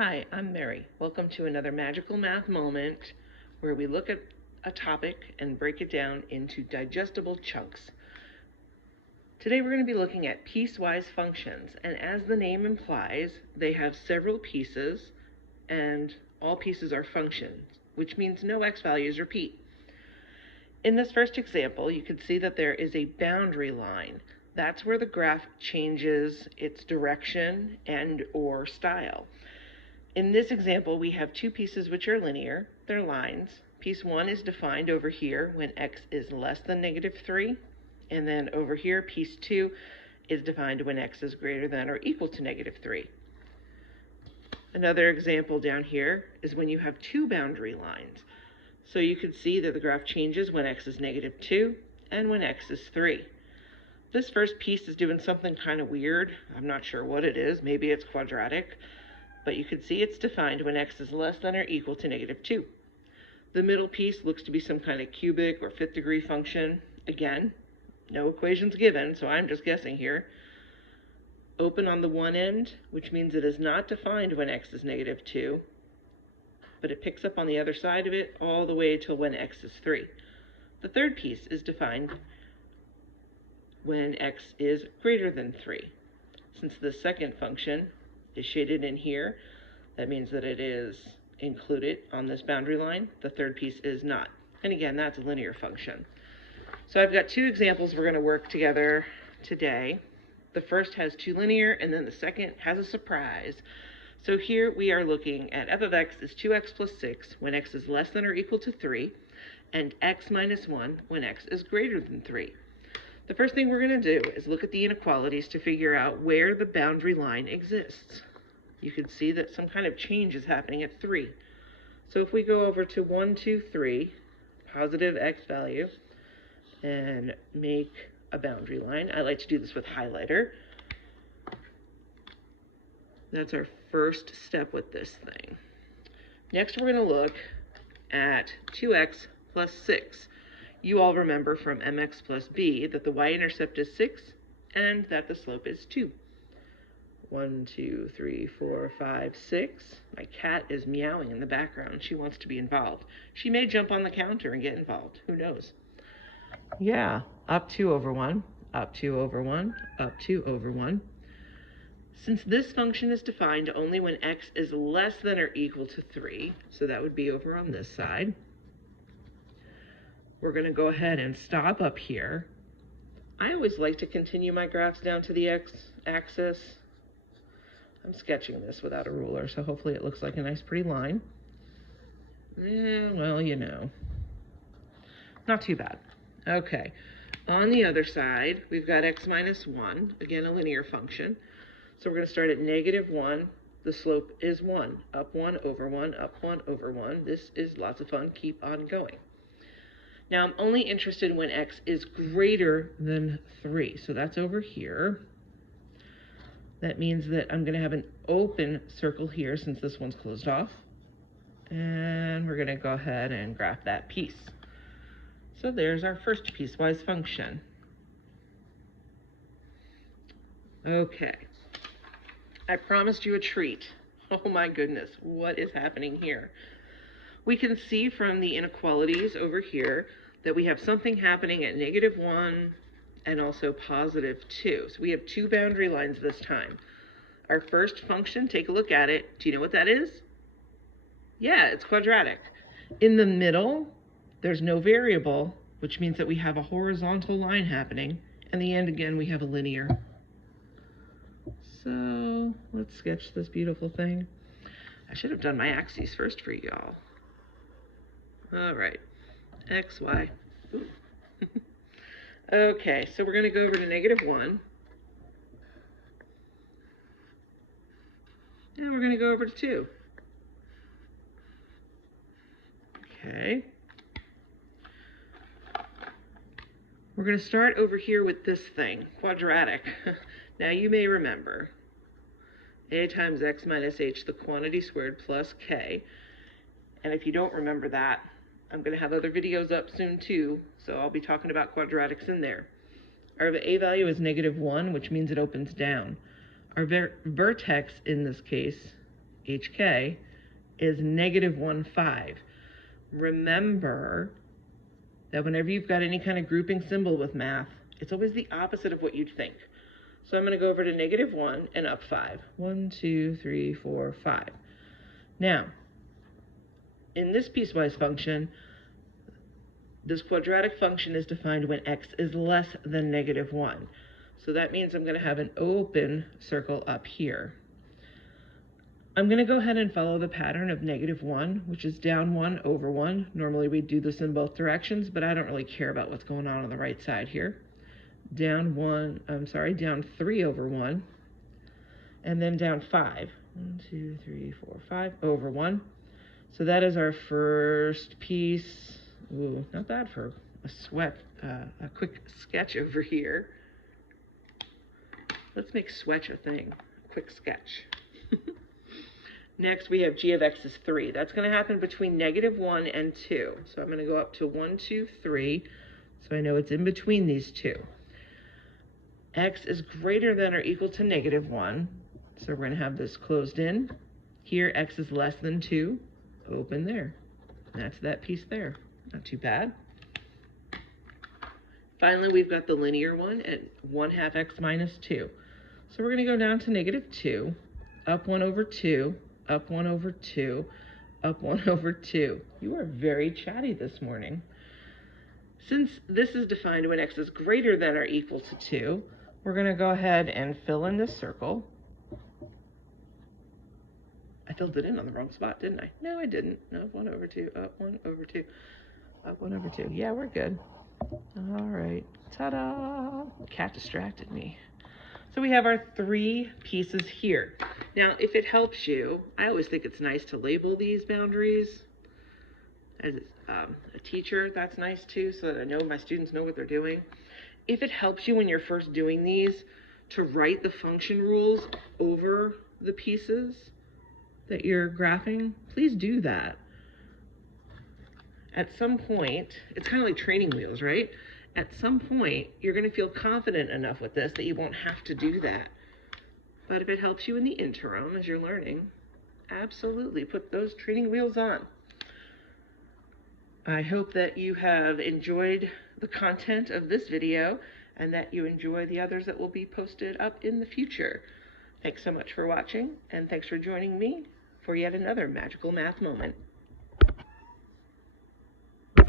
Hi, I'm Mary. Welcome to another magical math moment where we look at a topic and break it down into digestible chunks. Today we're going to be looking at piecewise functions, and as the name implies, they have several pieces and all pieces are functions, which means no x values repeat. In this first example, you can see that there is a boundary line. That's where the graph changes its direction and or style. In this example, we have two pieces which are linear. They're lines. Piece 1 is defined over here when x is less than -3. And then over here, piece 2 is defined when x is greater than or equal to -3. Another example down here is when you have two boundary lines. So you can see that the graph changes when x is -2 and when x is 3. This first piece is doing something kind of weird. I'm not sure what it is. Maybe it's quadratic. But you can see it's defined when x is less than or equal to -2. The middle piece looks to be some kind of cubic or fifth degree function. Again, no equations given, so I'm just guessing here. Open on the one end, which means it is not defined when x is -2, but it picks up on the other side of it all the way till when x is 3. The third piece is defined when x is greater than 3. Since the second function is shaded in here, that means that it is included on this boundary line. The third piece is not. And again, that's a linear function. So I've got two examples we're going to work together today. The first has two linear, and then the second has a surprise. So here we are looking at f of x is 2x plus 6 when x is less than or equal to 3, and x minus 1 when x is greater than 3. The first thing we're going to do is look at the inequalities to figure out where the boundary line exists. You can see that some kind of change is happening at 3. So if we go over to 1, 2, 3, positive x value, and make a boundary line. I like to do this with highlighter. That's our first step with this thing. Next, we're going to look at 2x plus 6. You all remember from mx plus b that the y-intercept is 6 and that the slope is 2. 1, 2, 3, 4, 5, 6. My cat is meowing in the background. She wants to be involved. She may jump on the counter and get involved. Who knows? Yeah, up 2 over 1, up 2 over 1, up 2 over 1. Since this function is defined only when x is less than or equal to 3, so that would be over on this side, we're going to go ahead and stop up here. I always like to continue my graphs down to the x-axis. I'm sketching this without a ruler, so hopefully it looks like a nice pretty line. Well, you know, not too bad. Okay, on the other side, we've got x minus 1, again a linear function. So we're going to start at -1. The slope is 1, up 1 over 1, up 1 over 1. This is lots of fun. Keep on going. Now I'm only interested when x is greater than 3, so that's over here. That means that I'm going to have an open circle here since this one's closed off. And we're going to go ahead and graph that piece. So there's our first piecewise function. Okay. I promised you a treat. Oh my goodness, what is happening here? We can see from the inequalities over here that we have something happening at -1 and also +2. So we have two boundary lines this time. Our first function, take a look at it. Do you know what that is? Yeah, it's quadratic. In the middle, there's no variable, which means that we have a horizontal line happening. And the end, again, we have a linear. So let's sketch this beautiful thing. I should have done my axes first for y'all. All right, x, y. Okay, so we're going to go over to -1. And we're going to go over to 2. Okay. We're going to start over here with this thing, quadratic. Now you may remember a times x minus h, the quantity squared, plus k. And if you don't remember that, I'm going to have other videos up soon too, so I'll be talking about quadratics in there. Our a value is -1, which means it opens down. Our vertex in this case HK, is -1, 5. Remember that whenever you've got any kind of grouping symbol with math, it's always the opposite of what you'd think. So I'm going to go over to -1 and up 5. 1, 2, 3, 4, 5. Now, in this piecewise function, this quadratic function is defined when x is less than -1. So that means I'm going to have an open circle up here. I'm going to go ahead and follow the pattern of -1, which is down 1 over 1. Normally we do this in both directions, but I don't really care about what's going on the right side here. Down 3 over 1, and then down 5. 1, 2, 3, 4, 5 over 1. So that is our first piece. Ooh, not bad for a quick sketch over here. Let's make swetch a thing. Quick sketch. Next, we have g of x is 3. That's going to happen between -1 and 2. So I'm going to go up to 1, 2, 3. So I know it's in between these two. X is greater than or equal to -1. So we're going to have this closed in. Here, x is less than 2. Open there. That's that piece there. Not too bad. Finally, we've got the linear one at 1/2 x minus 2. So we're going to go down to -2, up 1 over 2, up 1 over 2, up 1 over 2. You are very chatty this morning. Since this is defined when x is greater than or equal to 2, we're going to go ahead and fill in this circle. I filled it in on the wrong spot, didn't I? No, I didn't. Up 1 over 2, up 1 over 2, up 1 over 2. Yeah, we're good. All right. Ta-da! Cat distracted me. So we have our 3 pieces here. Now, if it helps you, I always think it's nice to label these boundaries. As a teacher, that's nice too, so that I know my students know what they're doing. If it helps you when you're first doing these to write the function rules over the pieces that you're graphing, please do that. At some point, it's kind of like training wheels, right? At some point, you're going to feel confident enough with this that you won't have to do that. But if it helps you in the interim as you're learning, absolutely put those training wheels on. I hope that you have enjoyed the content of this video and that you enjoy the others that will be posted up in the future. Thanks so much for watching, and thanks for joining me for yet another magical math moment.